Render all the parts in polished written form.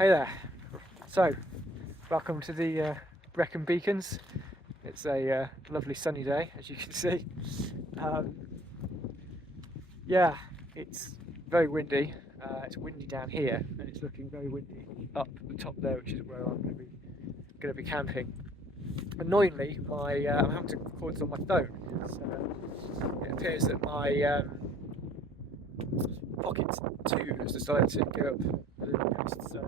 Hey there. So, welcome to the Brecon Beacons. It's a lovely sunny day, as you can see. Yeah, it's very windy. It's windy down here, and it's looking very windy up the top there, which is where I'm going to be camping. Annoyingly, I'm having to record this on my phone. It appears that my Pocket 2 has decided to go up a little bit, so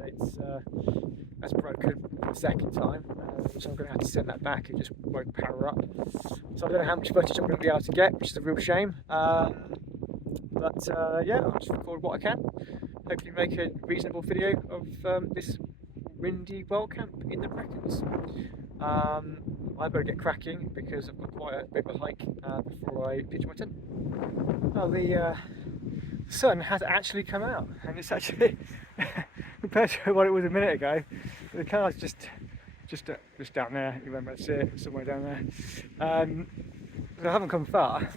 that's broken for the second time, so I'm going to have to send that back. It just won't power up, so I don't know how much footage I'm going to be able to get, which is a real shame. But yeah, I'll just record what I can, hopefully make a reasonable video of this windy wild camp in the Brecons. I better get cracking because I've got quite a bit of a hike before I pitch my tent. Well, the sun has actually come out, and it's actually compared to what it was a minute ago, the car's just down there. You won't be able to see it, somewhere down there. So I haven't come far,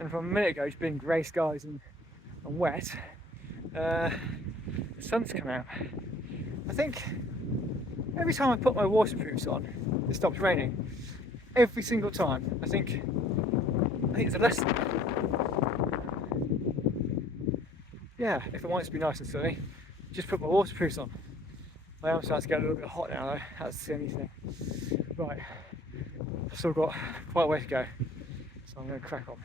and from a minute ago it's been grey skies and wet. The sun's come out. I think every time I put my waterproofs on, it stops raining. Every single time. I think it's a lesson. Yeah, if I want it to be nice and sunny, just put my waterproofs on. I am starting to get a little bit hot now though, that's the only thing. Right, I've still got quite a way to go, so I'm going to crack on.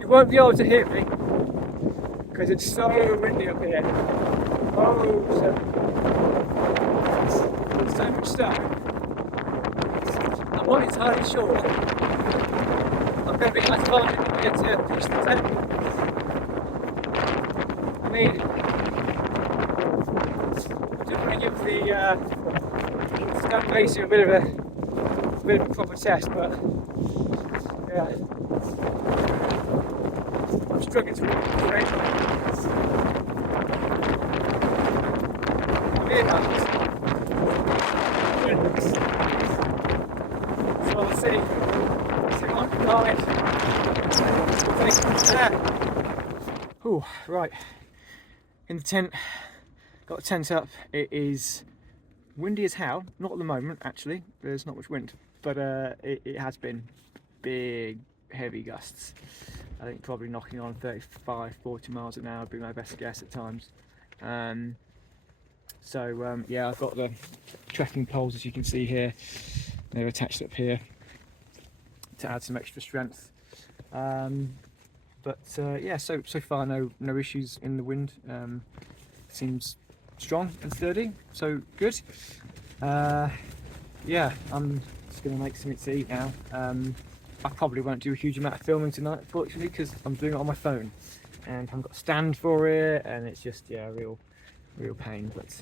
You won't be able to hear me, because it's so windy up here. Oh, so much snow. I'm not entirely sure I'm going to be able to find it when I get to pitch the tent. I mean, I'm just going to give the Stone Glacier a bit of a proper test, but yeah, I'm struggling to read the range. I'm here now. So let's see what I can find. Oh, right. In the tent, got the tent up. It is windy as hell. Not at the moment, actually. There's not much wind, but it has been big, heavy gusts. I think probably knocking on 35, 40 miles an hour would be my best guess at times. So yeah, I've got the trekking poles, as you can see here. They're attached up here to add some extra strength. But yeah, so far no issues in the wind. Seems strong and sturdy, so good. Yeah, I'm just going to make something to eat now. I probably won't do a huge amount of filming tonight, unfortunately, because I'm doing it on my phone and I haven't got a stand for it, and it's just, yeah, real pain. But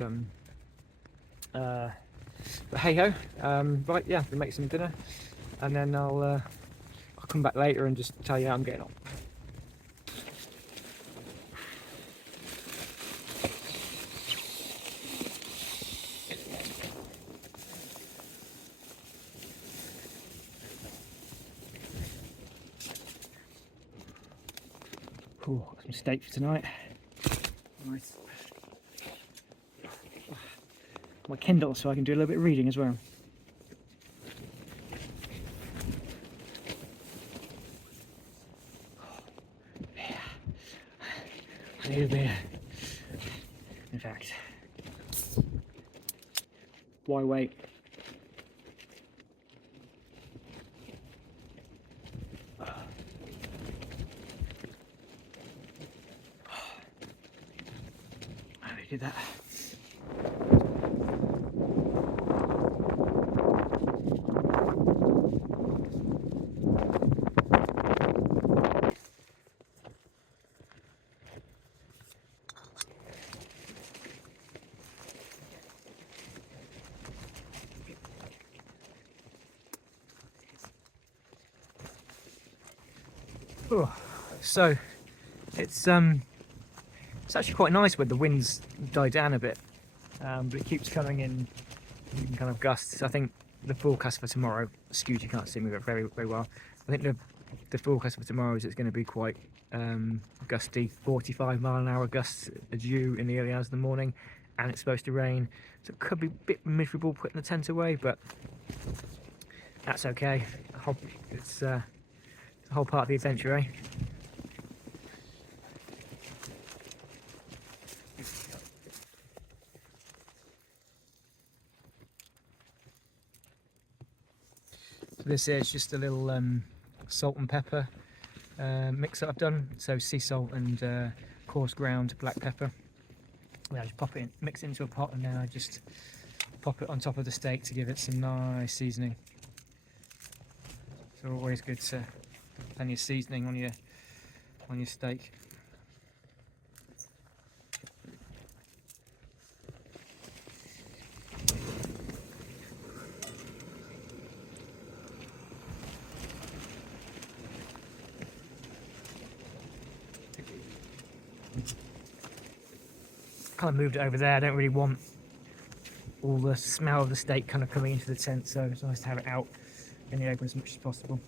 hey ho. Right, yeah, we'll make some dinner, and then I'll come back later and just tell you how I'm getting on. Cool, got some steak for tonight. Nice. My Kindle, so I can do a little bit of reading as well. Yeah. I need a beer. In fact, why wait? I did that. So it's actually quite nice when the winds die down a bit, but it keeps coming in kind of gusts. I think the forecast for tomorrow, excuse you can't see me very well. I think the forecast for tomorrow is it's going to be quite gusty 45-mile-an-hour gusts are due in the early hours of the morning, and it's supposed to rain, so it could be a bit miserable putting the tent away, but that's okay. It's the whole part of the adventure, eh? So this is just a little salt and pepper mix that I've done. So sea salt and coarse ground black pepper. I just pop it in, mix it into a pot, and then I just pop it on top of the steak to give it some nice seasoning. So always good to have plenty of seasoning on your steak. Kind of moved it over there. I don't really want all the smell of the steak kind of coming into the tent, so it's nice to have it out in the open as much as possible.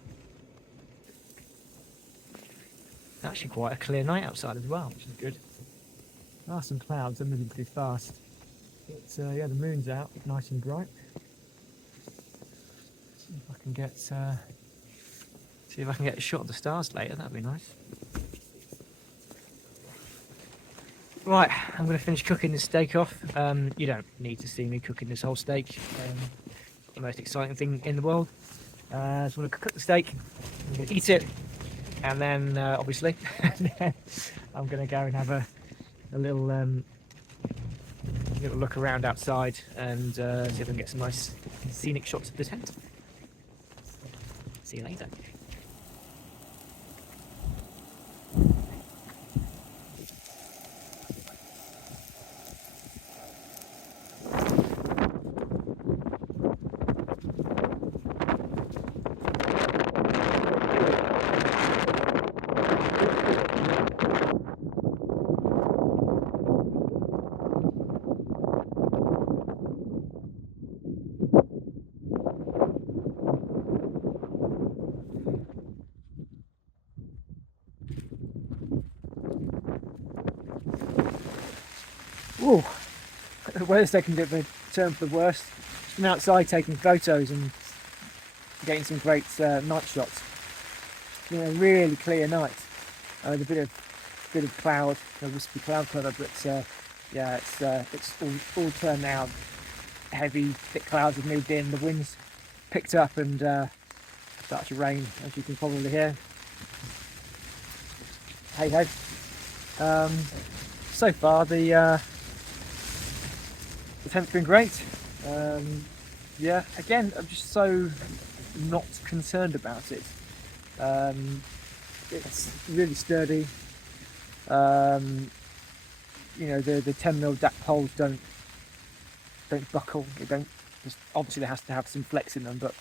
Actually quite a clear night outside as well, which is good. There are some clouds, they're moving pretty fast. But yeah, the moon's out, nice and bright. See if I can get a shot of the stars later, that'd be nice. Right, I'm going to finish cooking this steak off. You don't need to see me cooking this whole steak. The most exciting thing in the world. So I'm going to cook the steak, I'm going to eat it, and then obviously I'm going to go and have a little look around outside and see if I can get some nice scenic shots of the tent. See you later. Whoa, the weather's taking a bit of a turn for the worst. Just been outside taking photos and getting some great night shots. It's been a really clear night with a bit of cloud, a wispy cloud cover, but yeah, it's all turned now. Heavy, thick clouds have moved in. The wind's picked up and started to rain, as you can probably hear. Hey ho. So far the temp's been great. Yeah, again, I'm just so not concerned about it. It's really sturdy. You know, the 10mm DAC poles don't buckle. They don't. Obviously, there has to have some flex in them, but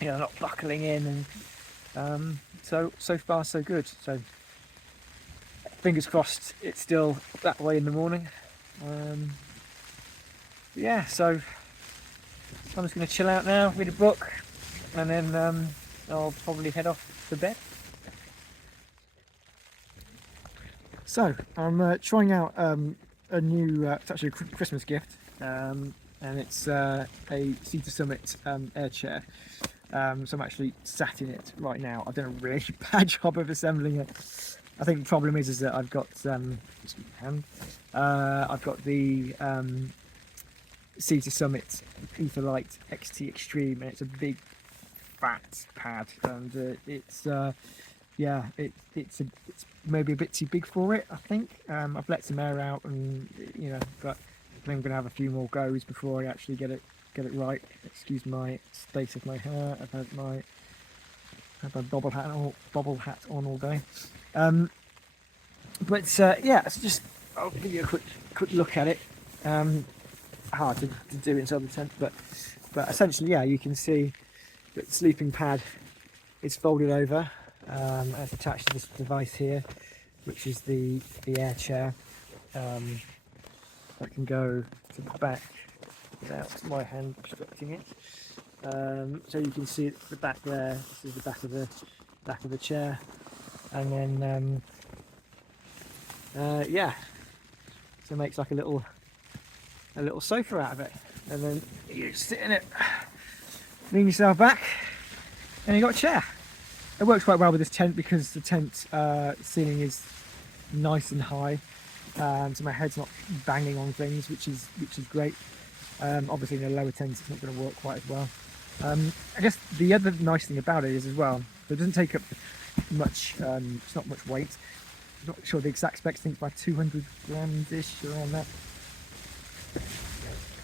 you know, not buckling in. And so far so good. So fingers crossed, it's still that way in the morning. Yeah, so I'm just going to chill out now, read a book, and then I'll probably head off to bed. So I'm trying out a new, it's actually a Christmas gift, and it's a Sea to Summit air chair. So I'm actually sat in it right now. I've done a really bad job of assembling it. I think the problem is that I've got I've got the Sea to Summit Etherlite XT Extreme, and it's a big fat pad, and it's yeah, it's maybe a bit too big for it. I think I've let some air out, and you know, but I think I'm gonna have a few more goes before I actually get it right. Excuse my state of my hair. I've had my bobble hat on all day. But yeah, it's just, I'll give you a quick look at it. Hard to do inside the tent, but essentially, yeah, you can see that the sleeping pad is folded over, and it's attached to this device here, which is the air chair. That can go to the back without my hand obstructing it. So you can see the back there. This is the back of the chair. and then yeah, so it makes like a little sofa out of it, and then you just sit in it, lean yourself back, and you got a chair. It works quite well with this tent because the tent ceiling is nice and high, so my head's not banging on things, which is great. Obviously in a lower tent it's not going to work quite as well. I guess the other nice thing about it is as well, it doesn't take up much, it's not much weight. I'm not sure the exact specs, I think it's about 200 grams ish, around that.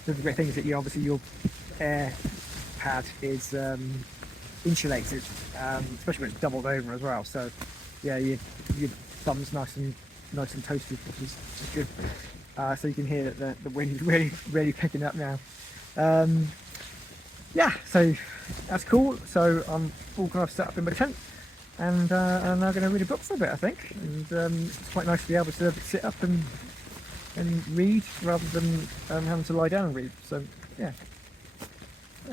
The great thing is that obviously your air pad is insulated, especially when it's doubled over as well. So yeah, your thumb's nice and toasted, which is good. So you can hear that the wind is really picking up now. Yeah, so that's cool. So I'm all kind of set up in my tent, and I'm now going to read a book for a bit, I think. And it's quite nice to be able to sit up and read rather than having to lie down and read. So yeah,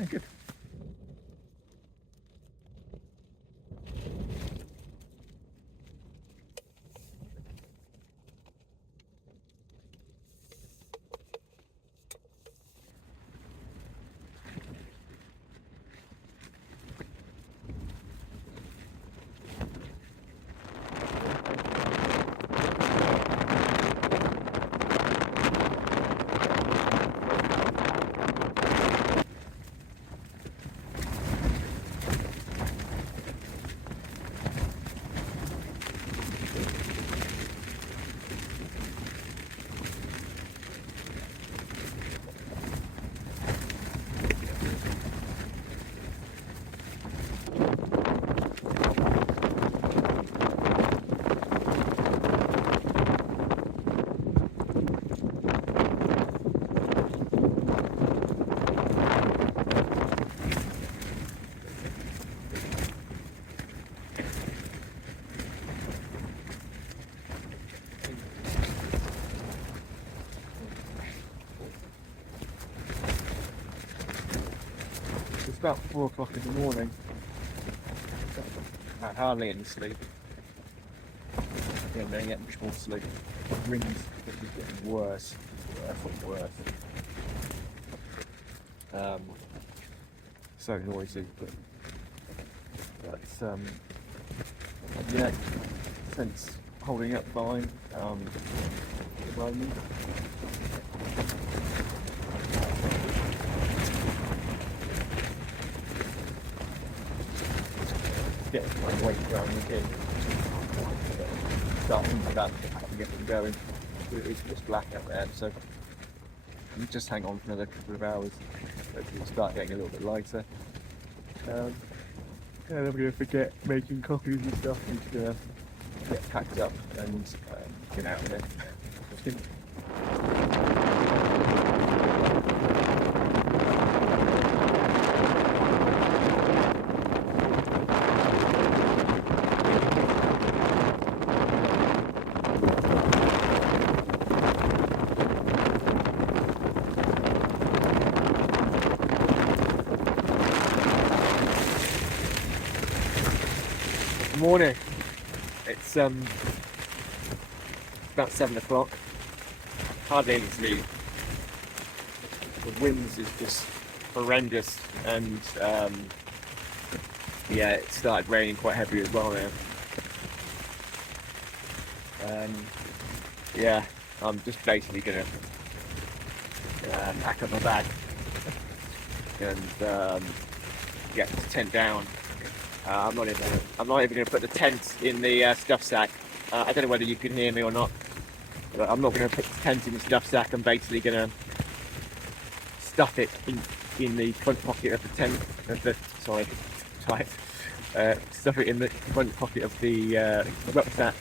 good. It's about 4 o'clock in the morning. I had hardly any sleep. Yeah, I'm going to get much more sleep. The wind's getting worse. So noisy, but yeah, tent's holding up fine at the moment. Getting my weight around again. Starting about to get them going. It's just black out there, so you just hang on for another couple of hours. It'll start getting a little bit lighter. Yeah, then we're going to forget making coffees and stuff. We're going to get packed up and get out of there. Morning. It's about 7 o'clock. Hardly any sleep. The winds is just horrendous, and yeah, it started raining quite heavy as well now. Yeah, I'm just basically gonna pack up my bag and get the tent down. I'm not even going to put the tent in the stuff sack. I don't know whether you can hear me or not, but I'm not going to put the tent in the stuff sack. I'm basically going to stuff it in the front pocket of the tent. Stuff it in the front pocket of the rucksack.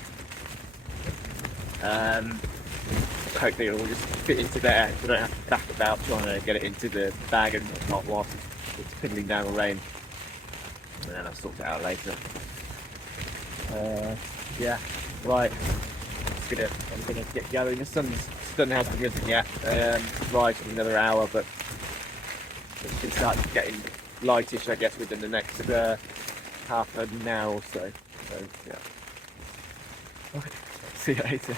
Hopefully it'll just fit into there, so I don't have to back about trying to get it into the bag and not whilst it's piddling down the rain. And then I'll sort it out later. Yeah, right. I'm gonna get going. The sun hasn't risen yet. Rise for another hour, but it should start getting lightish, I guess, within the next half an hour or so. So yeah. See you later.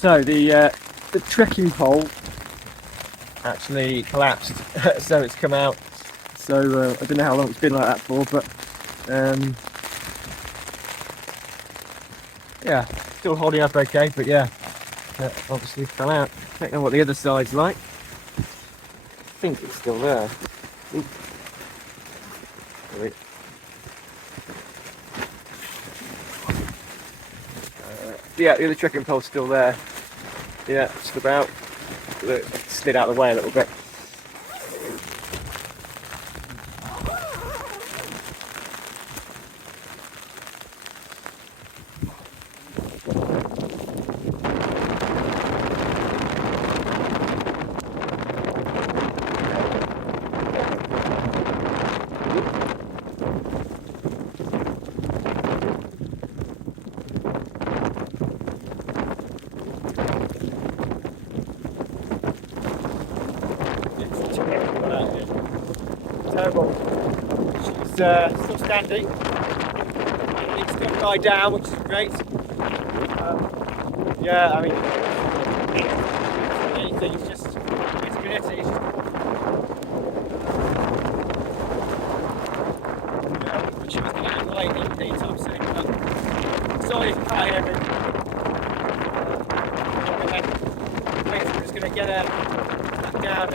So the trekking pole actually collapsed, so it's come out. So I don't know how long it's been like that for, but yeah, still holding up okay. But yeah, obviously fell out. I don't know what the other side's like. I think it's still there. Oop. Wait. Yeah, the other trekking pole's still there. Yeah, just about. It slid out of the way a little bit. Terrible. She's still standing. It's going to lie down, which is great. Yeah, I mean, anything, it's just, it's kinetic. It's just but she was going to get away anytime soon. But sorry for cutting everything. I'm just going to get her back down.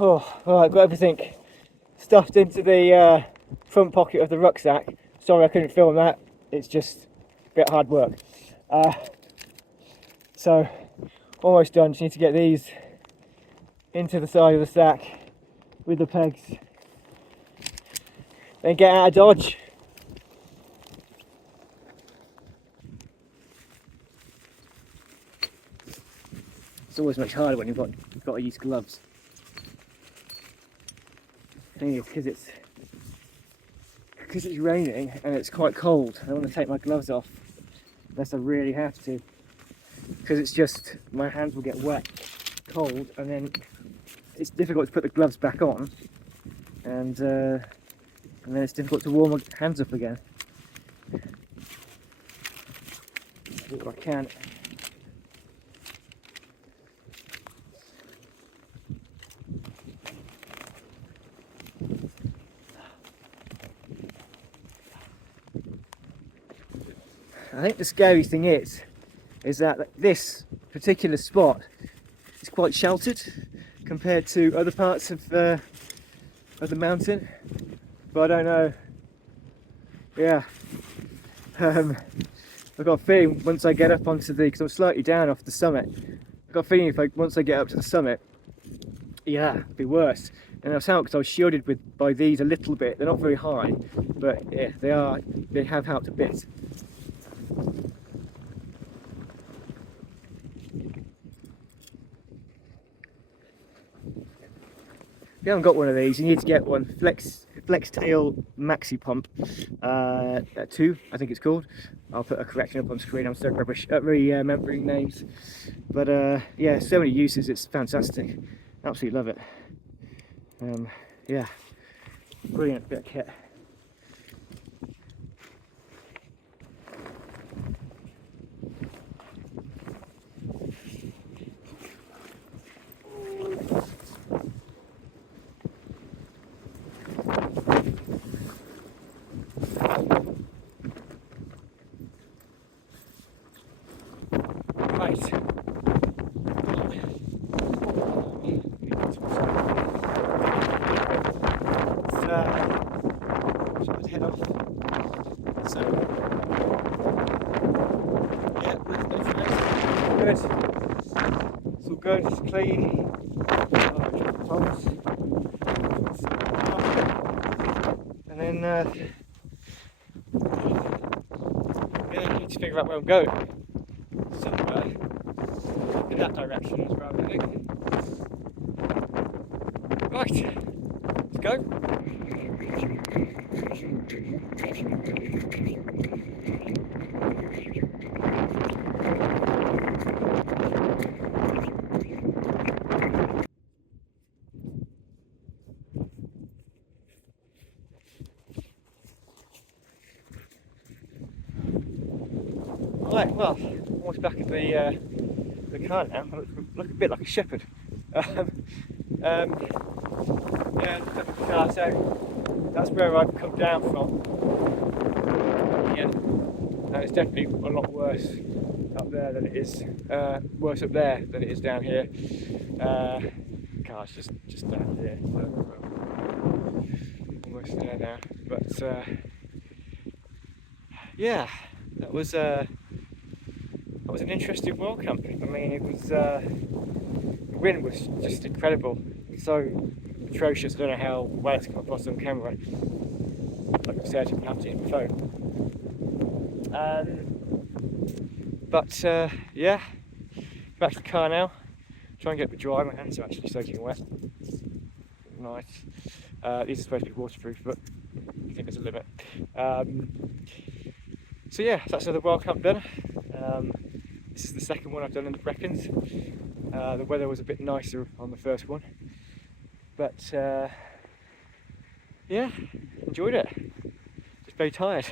Oh, right, got everything stuffed into the front pocket of the rucksack. Sorry I couldn't film that, it's just a bit hard work. So, almost done. Just need to get these into the side of the sack with the pegs. Then get out of Dodge. It's always much harder when you've got to use gloves. The thing is, because it's raining and it's quite cold, I don't want to take my gloves off unless I really have to, because it's just, my hands will get wet, cold, and then it's difficult to put the gloves back on, and then it's difficult to warm my hands up again. Do what I can. I think the scary thing is that this particular spot is quite sheltered compared to other parts of the mountain, but I don't know. Yeah, I've got a feeling once I get up onto because I'm slightly down off the summit, I've got a feeling once I get up to the summit, yeah, it'll be worse. And that's how, because I was shielded by these a little bit. They're not very high, but yeah, they have helped a bit. If you haven't got one of these, you need to get one. Flex Tail Maxi Pump 2, I think it's called. I'll put a correction up on screen. I'm still rubbish at remembering names, but yeah, so many uses. It's fantastic. Absolutely love it. Yeah, brilliant bit of kit. Right. Let's head off. So, yeah, let's go for it. Good. It's all good, it's clean. And then, yeah, I need to figure out where I'm going. Somewhere in that direction as well, I think. Right, let's go. Right, well, I'm almost back at the car now. I look a bit like a shepherd. Yeah, back at the car, so that's where I've come down from. Yeah, and it's definitely a lot worse up there than it is, worse up there than it is down here. Car's just down here, so almost there now. But yeah, that was an interesting World Cup. I mean, it was the wind was just incredible, so atrocious. I don't know how well it's come across on camera. Like I said, you have to use my phone. But yeah, back to the car now. Try and get it dry. My hands are actually soaking wet. Nice. These are supposed to be waterproof, but I think there's a limit. So yeah, that's another World Cup done. This is the second one I've done in the Brecons. The weather was a bit nicer on the first one, but yeah, enjoyed it. Just very tired.